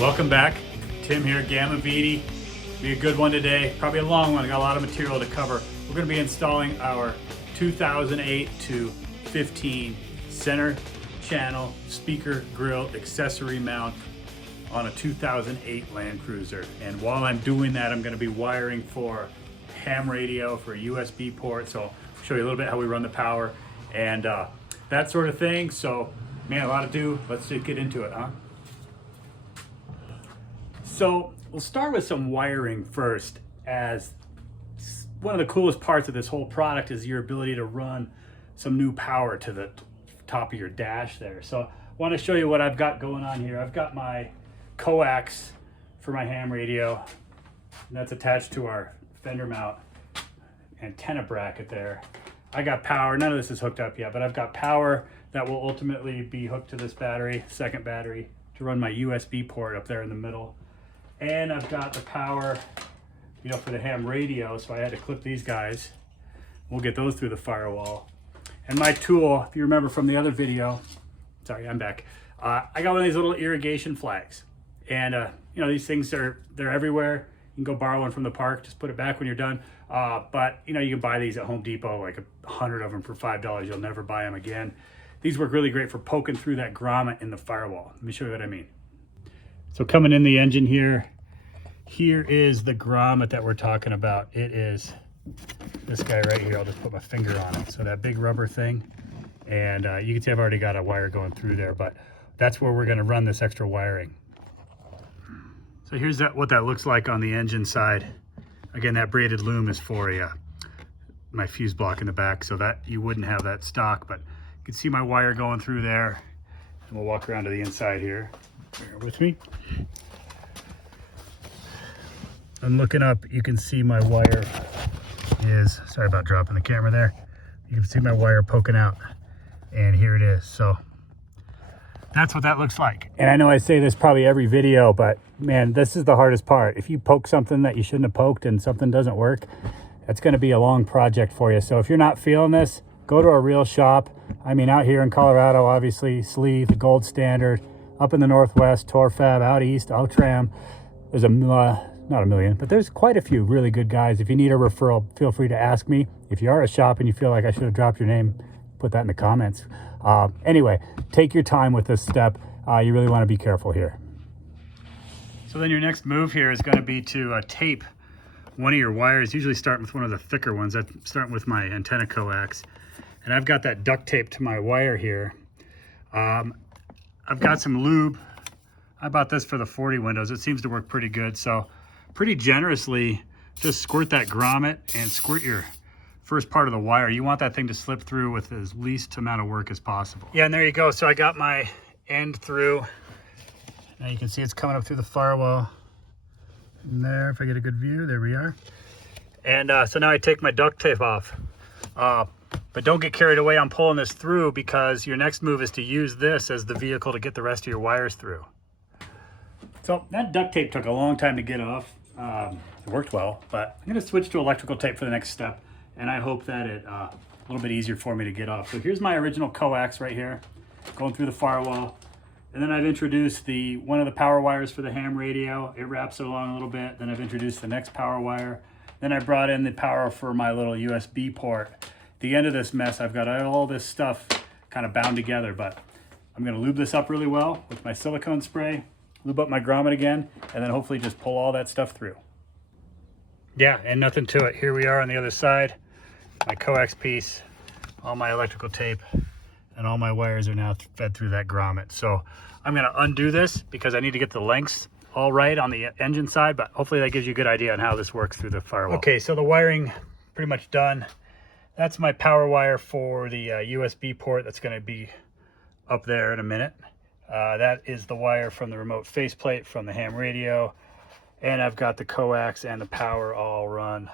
Welcome back. Tim here, Gamma VD. Be a good one today, probably a long one. I got a lot of material to cover. We're going to be installing our 2008 to 15 center channel speaker grill accessory mount on a 2008 Land Cruiser. And while I'm doing that, I'm going to be wiring for ham radio, for a USB port. So I'll show you a little bit how we run the power and that sort of thing. So man, a lot to do. Let's just get into it, huh? So we'll start with some wiring first, as one of the coolest parts of this whole product is your ability to run some new power to the top of your dash there. So I want to show you what I've got going on here. I've got my coax for my ham radio, and that's attached to our fender mount antenna bracket there. I got power, none of this is hooked up yet, but I've got power that will ultimately be hooked to this battery, second battery, to run my USB port up there in the middle. And I've got the power, you know, for the ham radio, so I had to clip these guys. We'll get those through the firewall. And my tool, if you remember from the other video, sorry, I'm back. I got one of these little irrigation flags. And you know, these things they're everywhere. You can go borrow one from the park, just put it back when you're done. But you know, you can buy these at Home Depot, like 100 of them for $5. You'll never buy them again. These work really great for poking through that grommet in the firewall. Let me show you what I mean. So coming in the engine here is the grommet that we're talking about. It is this guy right here. I'll just put my finger on it. So that big rubber thing, and you can see I've already got a wire going through there, but that's where we're going to run this extra wiring. So here's what that looks like on the engine side. Again, that braided loom is for my fuse block in the back, so that you wouldn't have that stock, but you can see my wire going through there. And we'll walk around to the inside here. Bear with me. I'm looking up, you can see my wire is, sorry about dropping the camera there. You can see my wire poking out, and here it is. So that's what that looks like. And I know I say this probably every video, but man, this is the hardest part. If you poke something that you shouldn't have poked and something doesn't work, that's gonna be a long project for you. So if you're not feeling this, go to a real shop. I mean, out here in Colorado, obviously, Slee, the gold standard. Up in the Northwest, Torfab, out east, Outram. There's not a million, but there's quite a few really good guys. If you need a referral, feel free to ask me. If you are a shop and you feel like I should have dropped your name, put that in the comments. Anyway, take your time with this step. You really want to be careful here. So then your next move here is going to be to tape one of your wires, usually starting with one of the thicker ones. I'm starting with my antenna coax. And I've got that duct tape to my wire here. I've got some lube. I bought this for the 40 windows. It seems to work pretty good. So pretty generously, just squirt that grommet and squirt your first part of the wire. You want that thing to slip through with as least amount of work as possible. Yeah, and there you go. So I got my end through. Now you can see it's coming up through the firewall. And there, if I get a good view, there we are. And so now I take my duct tape off. But don't get carried away on pulling this through, because your next move is to use this as the vehicle to get the rest of your wires through. So that duct tape took a long time to get off. It worked well, but I'm going to switch to electrical tape for the next step, and I hope that it's a little bit easier for me to get off. So here's my original coax right here, going through the firewall. And then I've introduced one of the power wires for the ham radio. It wraps it along a little bit. Then I've introduced the next power wire. Then I brought in the power for my little USB port. The end of this mess, I've got all this stuff kind of bound together, but I'm going to lube this up really well with my silicone spray, lube up my grommet again, and then hopefully just pull all that stuff through. Yeah, and nothing to it. Here we are on the other side. My coax piece, all my electrical tape, and all my wires are now fed through that grommet. So I'm going to undo this because I need to get the lengths all right on the engine side, but hopefully that gives you a good idea on how this works through the firewall. Okay, so the wiring pretty much done. That's my power wire for the USB port that's going to be up there in a minute. That is the wire from the remote faceplate from the ham radio. And I've got the coax and the power all run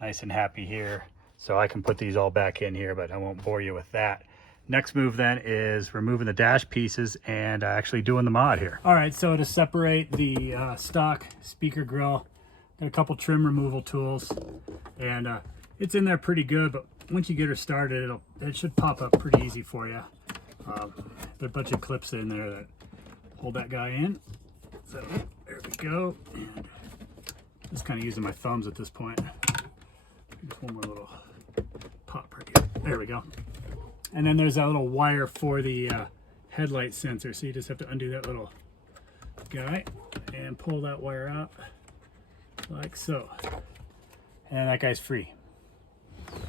nice and happy here. So I can put these all back in here, but I won't bore you with that. Next move then is removing the dash pieces and actually doing the mod here. All right, so to separate the stock speaker grill, got a couple trim removal tools, and it's in there pretty good, but once you get her started, it should pop up pretty easy for you. There are a bunch of clips in there that hold that guy in. So there we go. Just kind of using my thumbs at this point. Just one more little pop right here. There we go. And then there's that little wire for the headlight sensor. So you just have to undo that little guy and pull that wire out like so. And that guy's free. And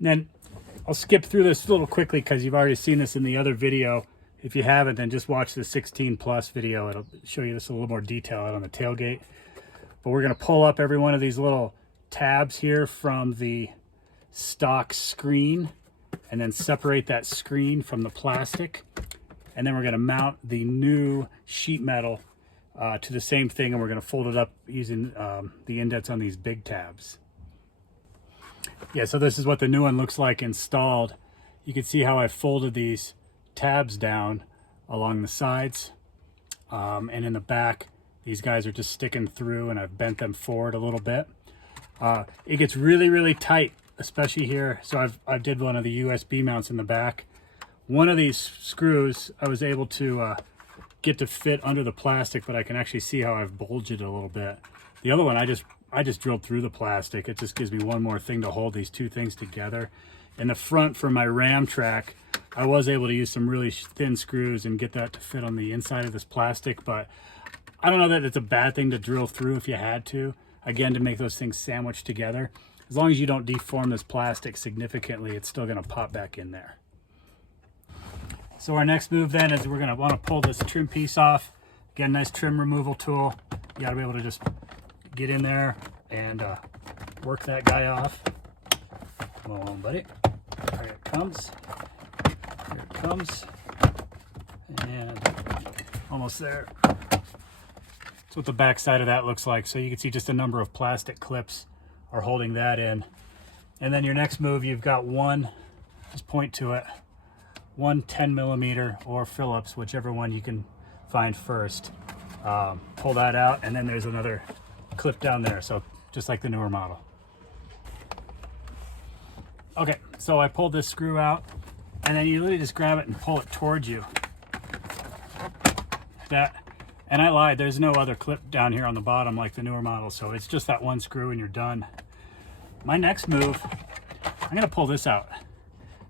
then I'll skip through this a little quickly because you've already seen this in the other video. If you haven't, then just watch the 16 plus video. It'll show you this a little more detail out on the tailgate. But we're going to pull up every one of these little tabs here from the stock screen and then separate that screen from the plastic. And then we're going to mount the new sheet metal to the same thing, and we're going to fold it up using the indents on these big tabs. Yeah, so this is what the new one looks like installed. You can see how I folded these tabs down along the sides, and in the back these guys are just sticking through, and I've bent them forward a little bit. It gets really tight, especially here. So I did one of the USB mounts in the back. One of these screws I was able to get to fit under the plastic, but I can actually see how I've bulged it a little bit. The other one I just drilled through the plastic. It just gives me one more thing to hold these two things together. In the front for my ram track, I was able to use some really thin screws and get that to fit on the inside of this plastic, but I don't know that it's a bad thing to drill through if you had to, again, to make those things sandwich together. As long as you don't deform this plastic significantly, it's still going to pop back in there. So our next move then is we're going to want to pull this trim piece off. Again, nice trim removal tool. You got to be able to just get in there and work that guy off. Come on, buddy. There it comes. Here it comes. And almost there. That's what the back side of that looks like. So you can see just a number of plastic clips are holding that in. And then your next move, you've got one, just point to it, one 10mm or Phillips, whichever one you can find first. Pull that out, and then there's another clip down there, so just like the newer model. Okay, so I pulled this screw out, and then you literally just grab it and pull it towards you. That, and I lied, there's no other clip down here on the bottom like the newer model, so it's just that one screw and you're done. My next move, I'm gonna pull this out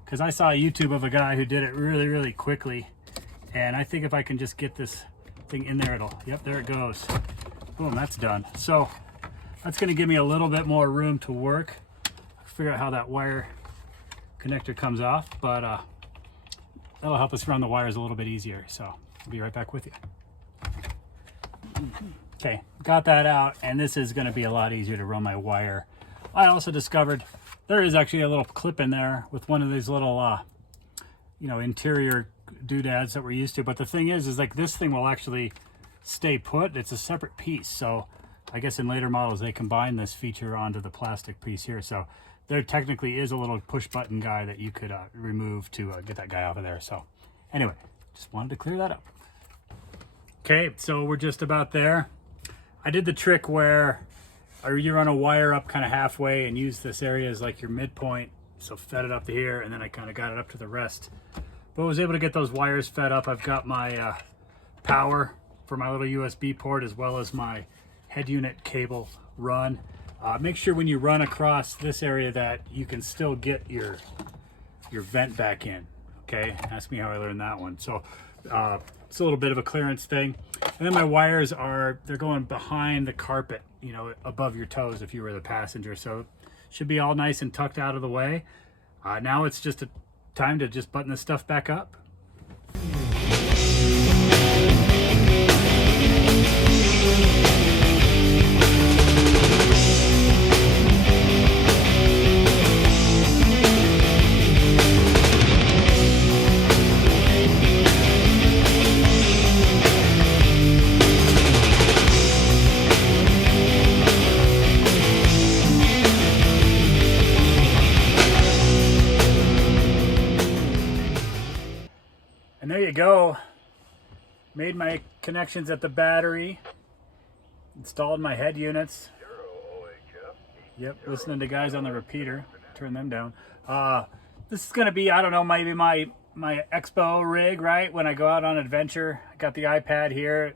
because I saw a YouTube of a guy who did it really quickly, and I think if I can just get this thing in there, yep, there it goes. Boom, that's done. So that's gonna give me a little bit more room to work. Figure out how that wire connector comes off, but that'll help us run the wires a little bit easier. So I'll be right back with you. Okay, got that out, and this is gonna be a lot easier to run my wire. I also discovered there is actually a little clip in there with one of these little, interior doodads that we're used to. But the thing is like this thing will actually stay put. It's a separate piece. So I guess in later models, they combine this feature onto the plastic piece here. So there technically is a little push button guy that you could remove to get that guy out of there. So anyway, just wanted to clear that up. Okay, so we're just about there. I did the trick where you run a wire up kind of halfway and use this area as like your midpoint. So fed it up to here, and then I kind of got it up to the rest. But I was able to get those wires fed up. I've got my power for my little USB port as well as my head unit cable run. Make sure when you run across this area that you can still get your vent back in. Okay, ask me how I learned that one. So it's a little bit of a clearance thing. And then my wires they're going behind the carpet, above your toes if you were the passenger. So should be all nice and tucked out of the way. Now it's just a time to just button this stuff back up. And there you go. Made my connections at the battery. Installed my head units. Yep, listening to guys on the repeater. Turn them down. This is gonna be, I don't know, maybe my expo rig, right? When I go out on adventure. I got the iPad here.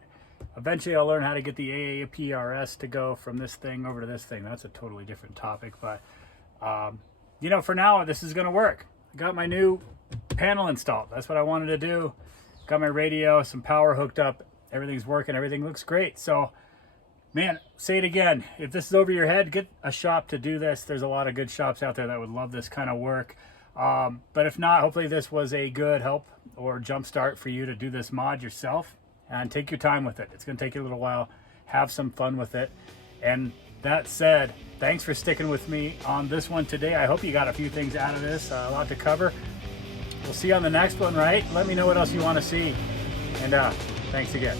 Eventually I'll learn how to get the AAPRS to go from this thing over to this thing. That's a totally different topic, but you know, for now this is gonna work. I got my new panel installed. That's what I wanted to do. Got my radio, some power hooked up, everything's working, everything looks great. So man, say it again, if this is over your head, get a shop to do this. There's a lot of good shops out there that would love this kind of work. But if not, hopefully this was a good help or jump start for you to do this mod yourself, and take your time with it. It's going to take you a little while. Have some fun with it. And that said, thanks for sticking with me on this one today. I hope you got a few things out of this, a lot to cover. We'll see you on the next one, right? Let me know what else you want to see. And thanks again.